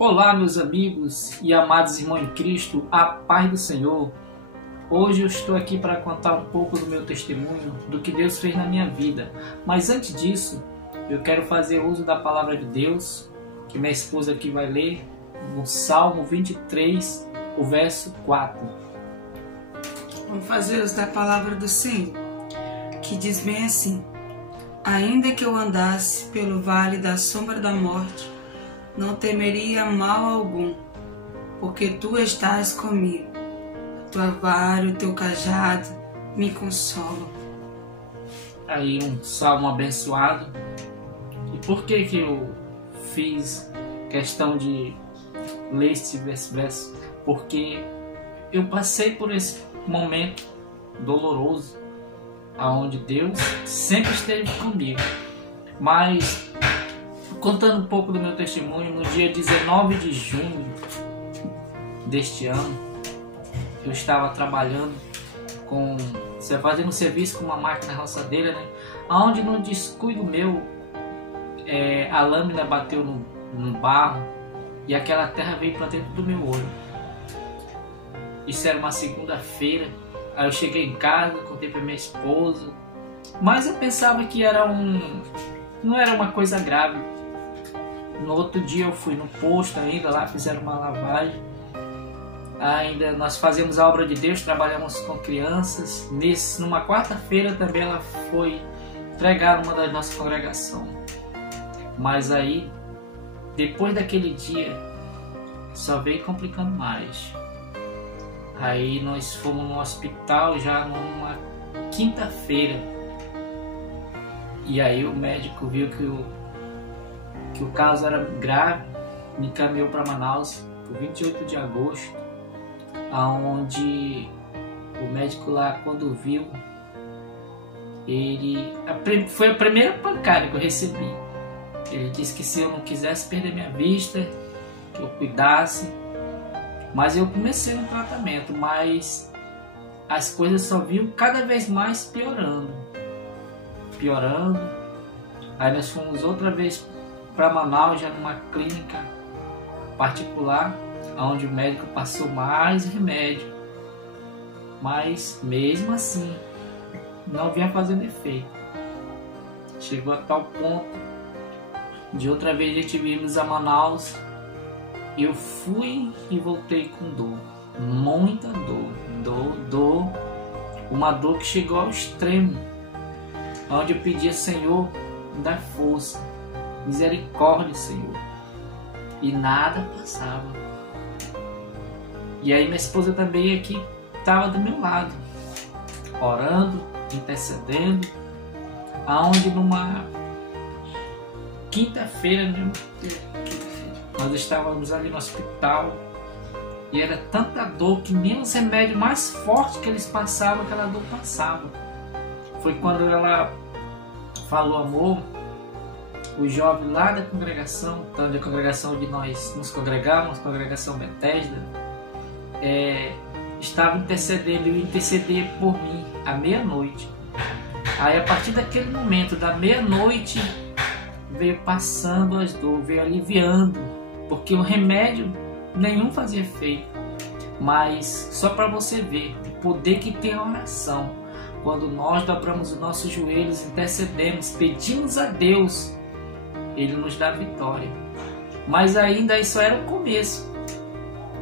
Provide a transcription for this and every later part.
Olá, meus amigos e amados irmãos em Cristo, a paz do Senhor. Hoje eu estou aqui para contar um pouco do meu testemunho, do que Deus fez na minha vida. Mas antes disso, eu quero fazer uso da palavra de Deus, que minha esposa aqui vai ler, no Salmo 23, o verso 4. Vamos fazer uso da palavra do Senhor, que diz bem assim: ainda que eu andasse pelo vale da sombra da morte, não temeria mal algum, porque tu estás comigo. A tua vara e o teu cajado me consolam. Aí um salmo abençoado. E por que eu fiz questão de ler esse verso? Porque eu passei por esse momento doloroso, onde Deus sempre esteve comigo. Mas, contando um pouco do meu testemunho, no dia 19 de junho deste ano, eu estava trabalhando fazendo um serviço com uma máquina roçadeira, né? Onde no descuido meu, a lâmina bateu no barro e aquela terra veio para dentro do meu olho. Isso era uma segunda-feira. Aí eu cheguei em casa, contei para minha esposa, mas eu pensava que não era uma coisa grave. No outro dia eu fui no posto ainda, lá fizeram uma lavagem. Ainda nós fazemos a obra de Deus, trabalhamos com crianças. Numa quarta-feira também ela foi pregar numa das nossas congregações. Mas aí, depois daquele dia, só veio complicando mais. Aí nós fomos no hospital já numa quinta-feira. E aí o médico viu que o caso era grave, me encaminhou para Manaus, por 28 de agosto, onde o médico lá, quando viu, foi a primeira pancada que eu recebi. Ele disse que se eu não quisesse perder minha vista, que eu cuidasse. Mas eu comecei no tratamento, mas as coisas só vinham cada vez mais piorando. Aí nós fomos outra vez para Manaus, já numa clínica particular, onde o médico passou mais remédio. Mas mesmo assim, não vinha fazendo efeito. Chegou a tal ponto de outra vez a gente virmos a Manaus. Eu fui e voltei com dor, muita dor, uma dor que chegou ao extremo, onde eu pedia: Senhor, me dá força, misericórdia, Senhor, e nada passava. E aí minha esposa também aqui estava do meu lado, orando, intercedendo, aonde numa quinta-feira, nós estávamos ali no hospital e era tanta dor que nem os remédios mais fortes que eles passavam, aquela dor passava. Foi quando ela falou: amor, o jovem lá da congregação, da congregação onde nós nos congregamos, congregação Bethesda, estava intercedendo e interceder por mim à meia-noite. Aí a partir daquele momento, da meia-noite, veio passando as dores, veio aliviando, porque o remédio nenhum fazia efeito. Mas só para você ver o poder que tem a oração, quando nós dobramos os nossos joelhos, intercedemos, pedimos a Deus, Ele nos dá vitória. Mas ainda isso era o começo.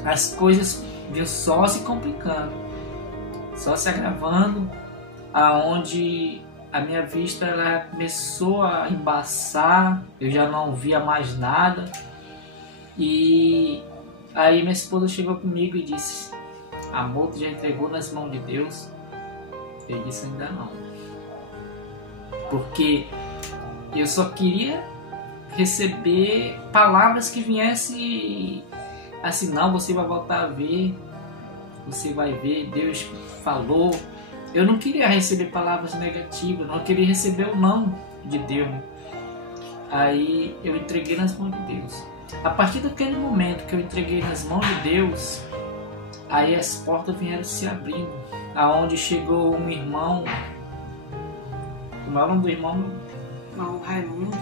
As coisas vinham só se complicando, só se agravando, aonde a minha vista ela começou a embaçar, eu já não via mais nada. E aí minha esposa chegou comigo e disse: amor, tu já entregou nas mãos de Deus? Eu disse: ainda não, porque eu só queria receber palavras que viessem assim: não, você vai voltar a ver, você vai ver, Deus falou. Eu não queria receber palavras negativas, não queria receber o não de Deus. Aí eu entreguei nas mãos de Deus. A partir daquele momento que eu entreguei nas mãos de Deus, aí as portas vieram se abrindo, aonde chegou um irmão. Como é o nome do irmão? Irmão Raimundo.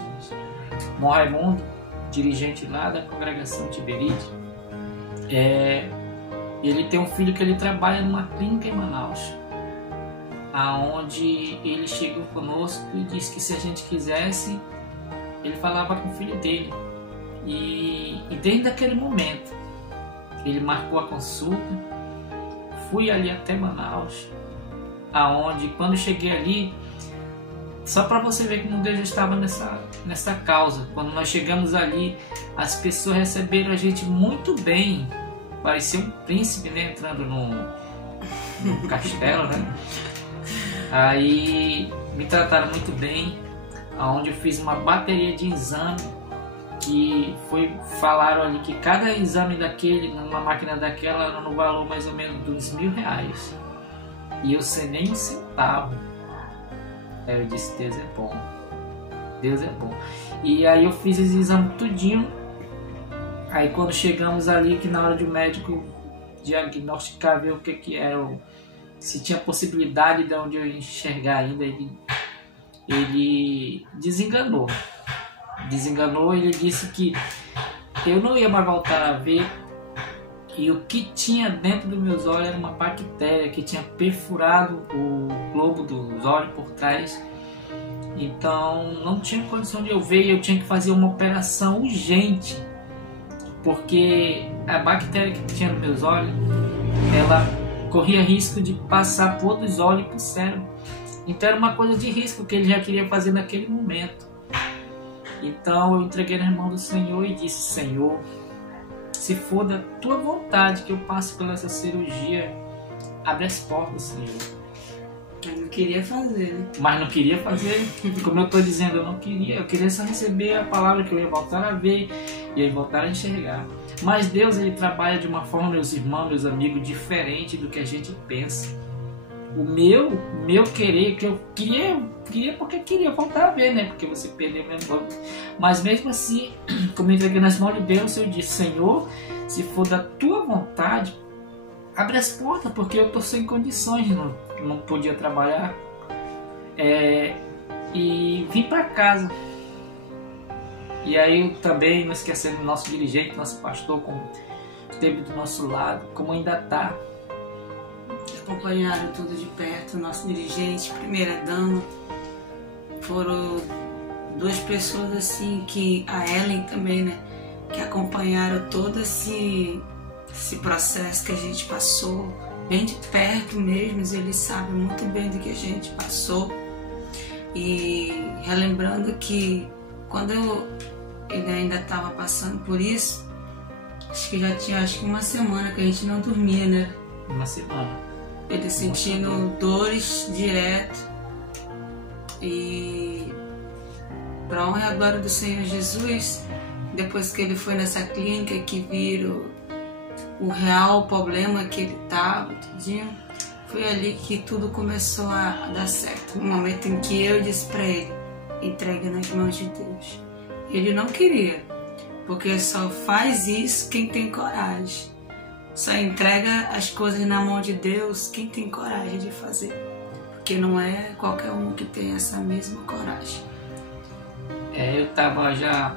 Irmão Raimundo. dirigente lá da congregação Tiberide. Ele tem um filho que ele trabalha numa clínica em Manaus, aonde ele chegou conosco e disse que se a gente quisesse, ele falava com o filho dele. E desde aquele momento, ele marcou a consulta, fui ali até Manaus, aonde quando cheguei ali, só para você ver como Deus estava nessa causa, quando nós chegamos ali, as pessoas receberam a gente muito bem, parecia um príncipe, né, entrando no castelo, né? Aí me trataram muito bem, aonde eu fiz uma bateria de exame, que falaram ali que cada exame daquele, numa máquina daquela, era no valor mais ou menos de uns R$1.000. E eu sem nem um centavo. Aí eu disse, Deus é bom. Deus é bom. E aí eu fiz esse exame tudinho. Aí quando chegamos ali, que na hora de o médico diagnosticar, ver o que era, se tinha possibilidade de onde eu enxergar ainda, ele desenganou. Ele disse que eu não ia mais voltar a ver, e o que tinha dentro dos meus olhos era uma bactéria que tinha perfurado o globo dos olhos por trás. Então não tinha condição de eu ver, e eu tinha que fazer uma operação urgente, porque a bactéria que tinha nos meus olhos, ela corria risco de passar por outros olhos e por cérebro. Então era uma coisa de risco que ele já queria fazer naquele momento. Então eu entreguei nas mãos do Senhor e disse, Senhor, se for da tua vontade que eu passe por essa cirurgia, abre as portas, Senhor. Eu não queria fazer, né? Mas não queria fazer, como eu estou dizendo, eu queria só receber a palavra que eu ia voltar a ver e ia voltar a enxergar. Mas Deus, ele trabalha de uma forma, meus irmãos, meus amigos, diferente do que a gente pensa. O meu querer, que eu queria porque queria voltar a ver, né? Porque você perdeu mesmo. Mas mesmo assim, como eu entreguei nas mãos de Deus, eu disse, Senhor, se for da tua vontade, abre as portas, porque eu estou sem condições, não podia trabalhar. E vim para casa. E aí eu também, não esquecendo do nosso dirigente, nosso pastor, como esteve do nosso lado, como ainda está. Acompanharam tudo de perto, nosso dirigente, primeira dama. Foram duas pessoas assim, que a Ellen também, né, que acompanharam todo esse processo que a gente passou, bem de perto mesmo. Eles sabem muito bem do que a gente passou. E relembrando que quando ele ainda estava passando por isso, acho que já tinha uma semana que a gente não dormia, né? Uma semana. Ele sentindo dores direto. E para honra e a glória do Senhor Jesus, depois que ele foi nessa clínica, que viram o real problema que ele estava, tudinho, foi ali que tudo começou a dar certo. No momento em que eu disse para ele, entregue nas mãos de Deus. Ele não queria, porque só faz isso quem tem coragem. Só entrega as coisas na mão de Deus quem tem coragem de fazer. Porque não é qualquer um que tem essa mesma coragem. Eu tava já...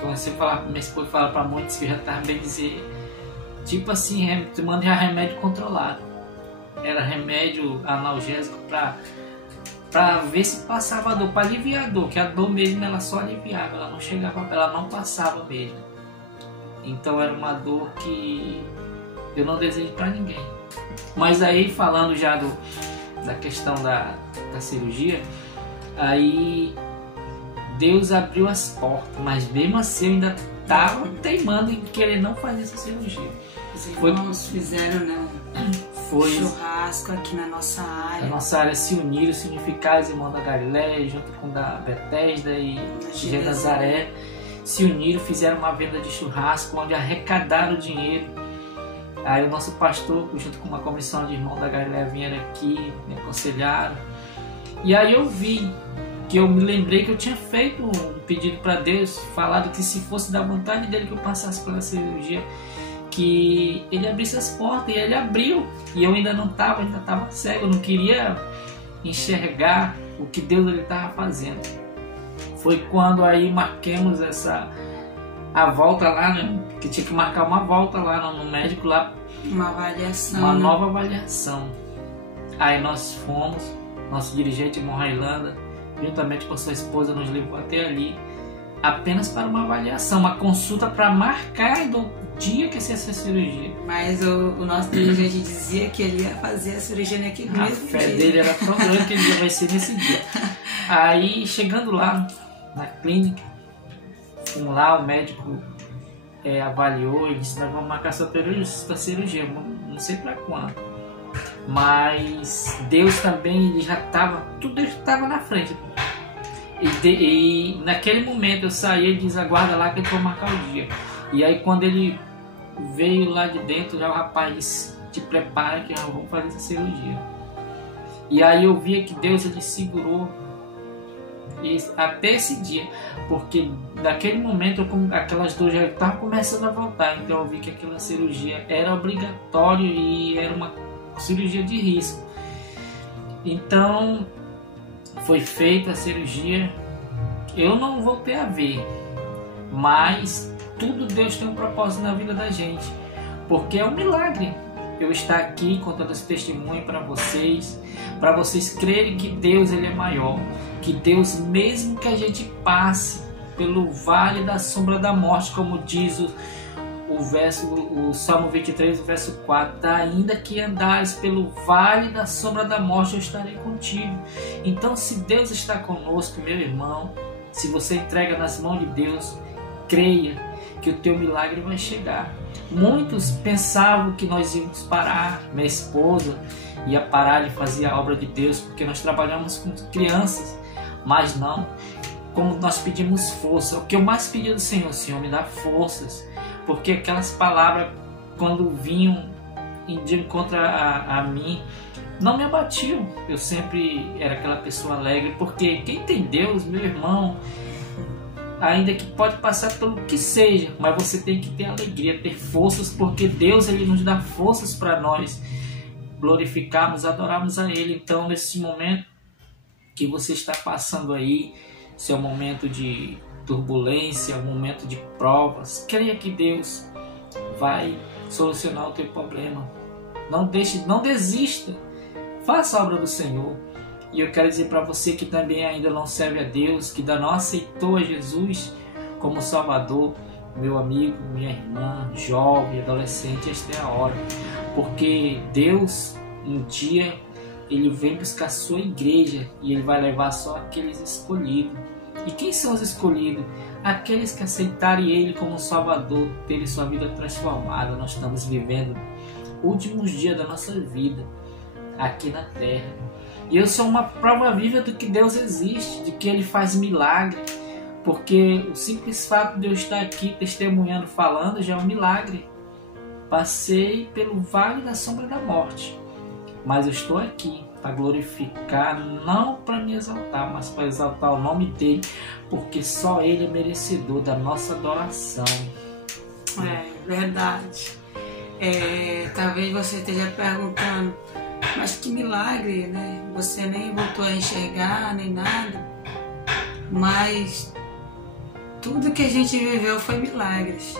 Comecei a falar, minha esposa fala para muitos que eu já tava bem dizer... Tipo assim, tomando já remédio controlado. Era remédio analgésico para ver se passava a dor, para aliviar a dor. Que a dor mesmo ela só aliviava, ela não chegava, ela não passava mesmo. Então era uma dor que eu não desejo para ninguém. Mas aí, falando já da questão da cirurgia, aí Deus abriu as portas, mas mesmo assim eu ainda estava teimando em querer não fazer essa cirurgia. Os irmãos fizeram, né, churrasco aqui na nossa área. Na nossa área se uniram, se unificaram, os irmãos da Galileia, junto com da Betesda e de Nazaré. Se uniram, fizeram uma venda de churrasco, onde arrecadaram dinheiro. Aí o nosso pastor, junto com uma comissão de irmãos da Galileia, vieram aqui, me aconselharam. E aí eu me lembrei que eu tinha feito um pedido para Deus, falado que se fosse da vontade dele que eu passasse pela cirurgia, que ele abrisse as portas, e ele abriu. E eu ainda estava cego, eu não queria enxergar o que Deus estava fazendo. foi quando aí marquemos a volta lá, né? Que tinha que marcar uma volta lá no médico lá. Uma avaliação. Uma nova avaliação. Aí nós fomos, nosso dirigente, irmão Railanda, juntamente com sua esposa, nos levou até ali, apenas para uma avaliação, uma consulta para marcar do dia que ia ser essa cirurgia. Mas o nosso dirigente dizia que ele ia fazer a cirurgia naquele mesmo dia. A fé dele era tão grande que ele vai ser nesse dia. Aí, chegando lá na clínica, fomos lá, o médico avaliou e disse: nós vamos marcar essa cirurgia, não sei para quando. Mas Deus também, ele já estava, tudo estava na frente. E naquele momento eu saí e disse: aguarda lá que eu vou marcar o dia. E aí quando ele veio lá de dentro, já o rapaz disse: te prepara que nós vamos fazer essa cirurgia. E aí eu via que Deus, ele segurou até esse dia, porque naquele momento aquelas dores já estavam começando a voltar. Então eu vi que aquela cirurgia era obrigatória e era uma cirurgia de risco. Então foi feita a cirurgia. Eu não voltei a ver, mas tudo Deus tem um propósito na vida da gente, porque é um milagre eu estar aqui contando esse testemunho para vocês crerem que Deus, ele é maior, que Deus, mesmo que a gente passe pelo vale da sombra da morte, como diz o Salmo 23, o verso 4, ainda que andares pelo vale da sombra da morte, eu estarei contigo. Então, se Deus está conosco, meu irmão, se você entrega nas mãos de Deus, creia que o teu milagre vai chegar. Muitos pensavam que nós íamos parar, minha esposa ia parar de fazer a obra de Deus, porque nós trabalhamos com crianças, mas não. Como nós pedimos força, o que eu mais pedi do Senhor: Senhor, me dá forças, porque aquelas palavras, quando vinham de encontro a mim, não me abatiam. Eu sempre era aquela pessoa alegre, porque quem tem Deus, meu irmão, ainda que pode passar pelo que seja, mas você tem que ter alegria, ter forças, porque Deus, ele nos dá forças para nós glorificarmos, adorarmos a Ele. Então, nesse momento que você está passando aí, se é um momento de turbulência, um momento de provas, creia que Deus vai solucionar o teu problema. Não desista, faça a obra do Senhor. E eu quero dizer para você que também ainda não serve a Deus, que ainda não aceitou a Jesus como Salvador, meu amigo, minha irmã, jovem, adolescente, esta é a hora. Porque Deus, um dia, Ele vem buscar a sua igreja e Ele vai levar só aqueles escolhidos. E quem são os escolhidos? Aqueles que aceitarem Ele como Salvador, terem sua vida transformada. Nós estamos vivendo últimos dias da nossa vida aqui na terra. E eu sou uma prova viva de que Deus existe, de que Ele faz milagre, porque o simples fato de eu estar aqui testemunhando, falando, já é um milagre. Passei pelo vale da sombra da morte, mas eu estou aqui para glorificar, não para me exaltar, mas para exaltar o nome dEle, porque só Ele é merecedor da nossa adoração. É verdade. Talvez você esteja perguntando: mas que milagre, né? Você nem voltou a enxergar, nem nada. Mas tudo que a gente viveu foi milagres.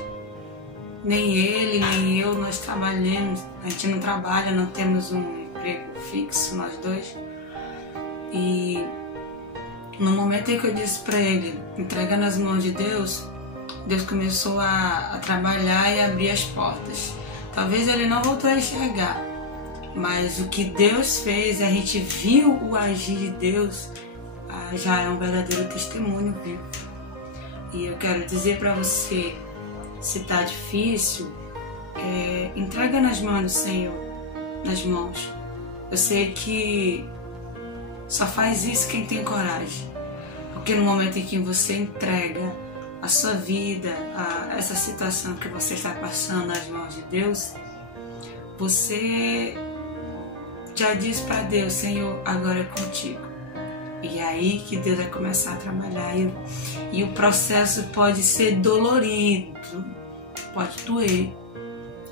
Nem ele, nem eu, nós trabalhamos. A gente não trabalha, não temos um emprego fixo, nós dois. E no momento em que eu disse para ele, entrega nas mãos de Deus, Deus começou a trabalhar e abrir as portas. Talvez ele não voltou a enxergar, mas o que Deus fez, a gente viu o agir de Deus, já é um verdadeiro testemunho vivo. E eu quero dizer para você, se está difícil, entrega nas mãos do Senhor, nas mãos. Eu sei que só faz isso quem tem coragem, porque no momento em que você entrega a sua vida, essa situação que você está passando nas mãos de Deus, você já diz para Deus: Senhor, agora é contigo. E é aí que Deus vai começar a trabalhar. E o processo pode ser dolorido, pode doer,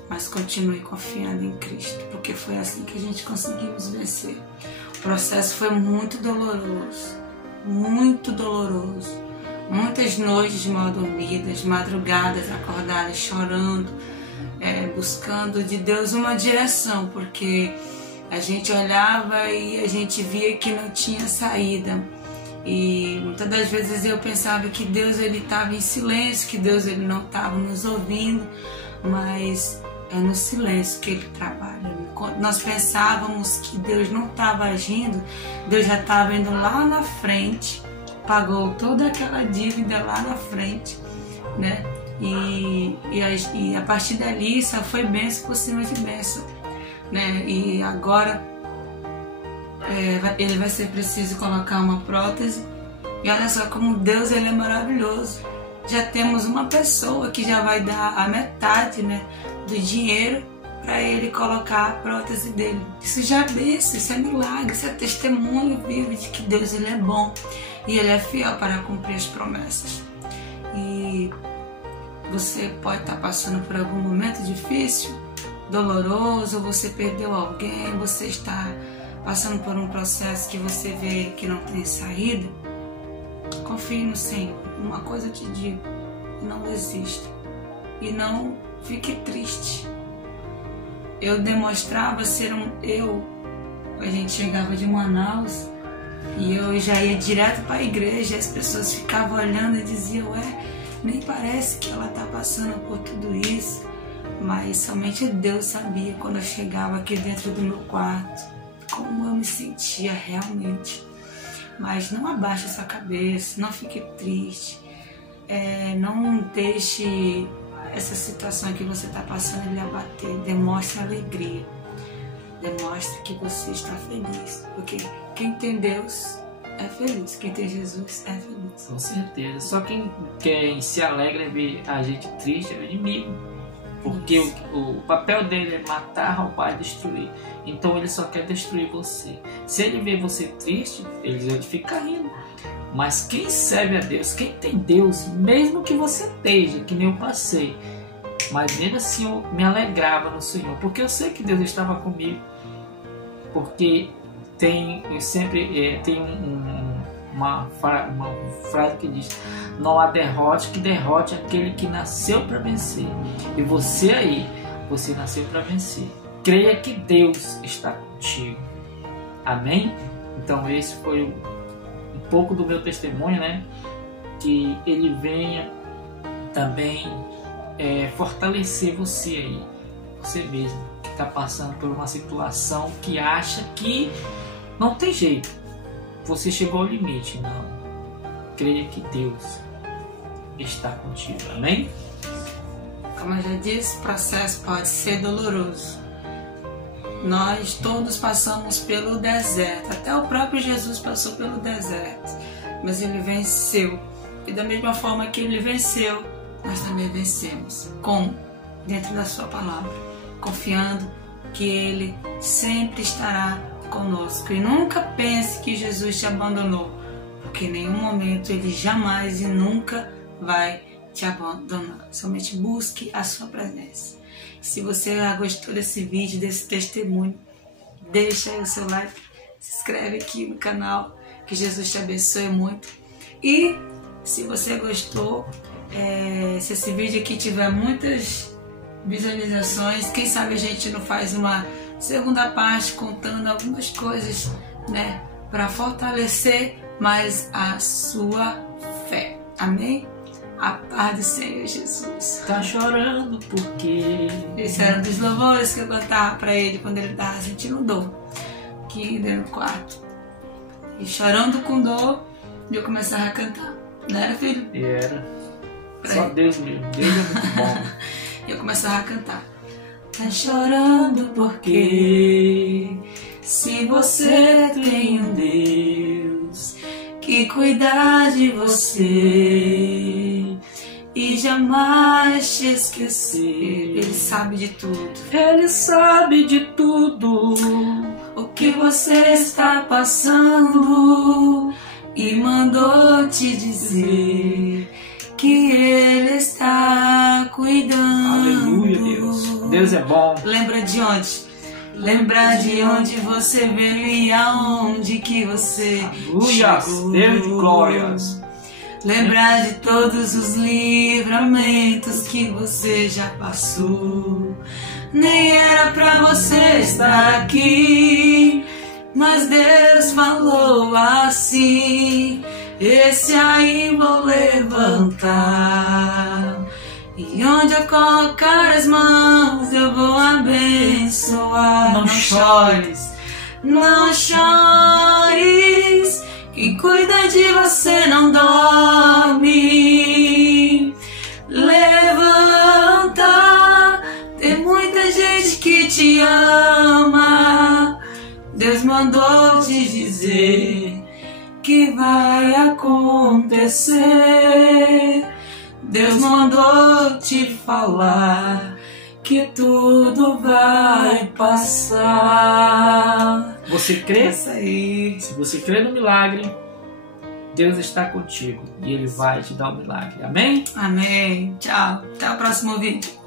mas continue confiando em Cristo, porque foi assim que a gente conseguimos vencer. O processo foi muito doloroso, muitas noites mal dormidas, madrugadas acordadas chorando, buscando de Deus uma direção, porque a gente olhava e a gente via que não tinha saída. E muitas das vezes eu pensava que Deus estava em silêncio, que Deus não estava nos ouvindo, mas é no silêncio que Ele trabalha. Quando nós pensávamos que Deus não estava agindo, Deus já estava indo lá na frente, pagou toda aquela dívida lá na frente, né? E a partir dali só foi bênção por cima de bênção, né? E agora ele vai ser preciso colocar uma prótese. E olha só como Deus ele é maravilhoso. Já temos uma pessoa que já vai dar a metade, né, do dinheiro para ele colocar a prótese dele. Isso já é bênção, isso é milagre, isso é testemunho vivo de que Deus ele é bom e ele é fiel para cumprir as promessas. E você pode estar passando por algum momento difícil, doloroso, você perdeu alguém, você está passando por um processo que você vê que não tem saída. Confie no Senhor. Uma coisa eu te digo: não desista e não fique triste. Eu demonstrava ser a gente chegava de Manaus e eu já ia direto para a igreja, as pessoas ficavam olhando e diziam: nem parece que ela está passando por tudo isso. Mas somente Deus sabia, quando eu chegava aqui dentro do meu quarto, como eu me sentia realmente. Mas não abaixe essa cabeça, não fique triste, não deixe essa situação que você está passando lhe abater. Demonstre alegria, demonstre que você está feliz, porque quem tem Deus é feliz, quem tem Jesus é feliz. Com certeza. Só quem se alegra em ver a gente triste é o inimigo. Porque o papel dele é matar, roubar e destruir. Então ele só quer destruir você. Se ele vê você triste, ele fica rindo. Mas quem serve a Deus, quem tem Deus, mesmo que você esteja, que nem eu passei, mas mesmo assim eu me alegrava no Senhor, porque eu sei que Deus estava comigo. Porque eu sempre tenho uma frase que diz: não há derrota que derrote aquele que nasceu para vencer. E você aí, você nasceu para vencer. Creia que Deus está contigo. Amém? Então esse foi um pouco do meu testemunho, né? Que ele venha também fortalecer você aí, você mesmo que está passando por uma situação que acha que não tem jeito, você chegou ao limite. Não, creia que Deus está contigo. Amém? Como eu já disse, o processo pode ser doloroso. Nós todos passamos pelo deserto, até o próprio Jesus passou pelo deserto, mas ele venceu. E da mesma forma que ele venceu, nós também vencemos. Como? Dentro da sua palavra, confiando que ele sempre estará conosco. E nunca pense que Jesus te abandonou, porque em nenhum momento ele jamais e nunca vai te abandonar. Somente busque a sua presença. Se você gostou desse vídeo, desse testemunho, deixa aí o seu like, se inscreve aqui no canal, que Jesus te abençoe muito. E se você gostou, se esse vídeo aqui tiver muitas visualizações, quem sabe a gente não faz uma segunda parte contando algumas coisas, né, para fortalecer mais a sua fé. Amém? A paz do Senhor Jesus. Tá chorando porque... Esse era um dos louvores que eu cantava para ele quando ele estava sentindo dor, aqui dentro do quarto. E chorando com dor, eu começava a cantar. Não era, filho? E era. Só Deus mesmo. Deus é muito bom. Eu começava a cantar. Tá chorando porque se você tem um Deus que cuida de você e jamais te esquecer. Ele sabe de tudo. Ele sabe de tudo. O que você está passando e mandou te dizer que Ele está cuidando. Aleluia, Deus. Deus é bom. Lembra de onde? Lembra de onde você veio e aonde que você Aleluia, chegou. Deus de glórias. Lembrar de todos os livramentos que você já passou. Nem era pra você estar aqui, mas Deus falou assim: esse aí vou levantar, e onde eu colocar as mãos eu vou abençoar. Não chores, não chores, quem cuida de você não dorme. Levanta, tem muita gente que te ama. Deus mandou te dizer que vai acontecer. Deus mandou te falar que tudo vai passar. Você crê? Isso aí. Se você crê no milagre, Deus está contigo e Ele vai te dar o milagre. Amém? Amém. Tchau. Até o próximo vídeo.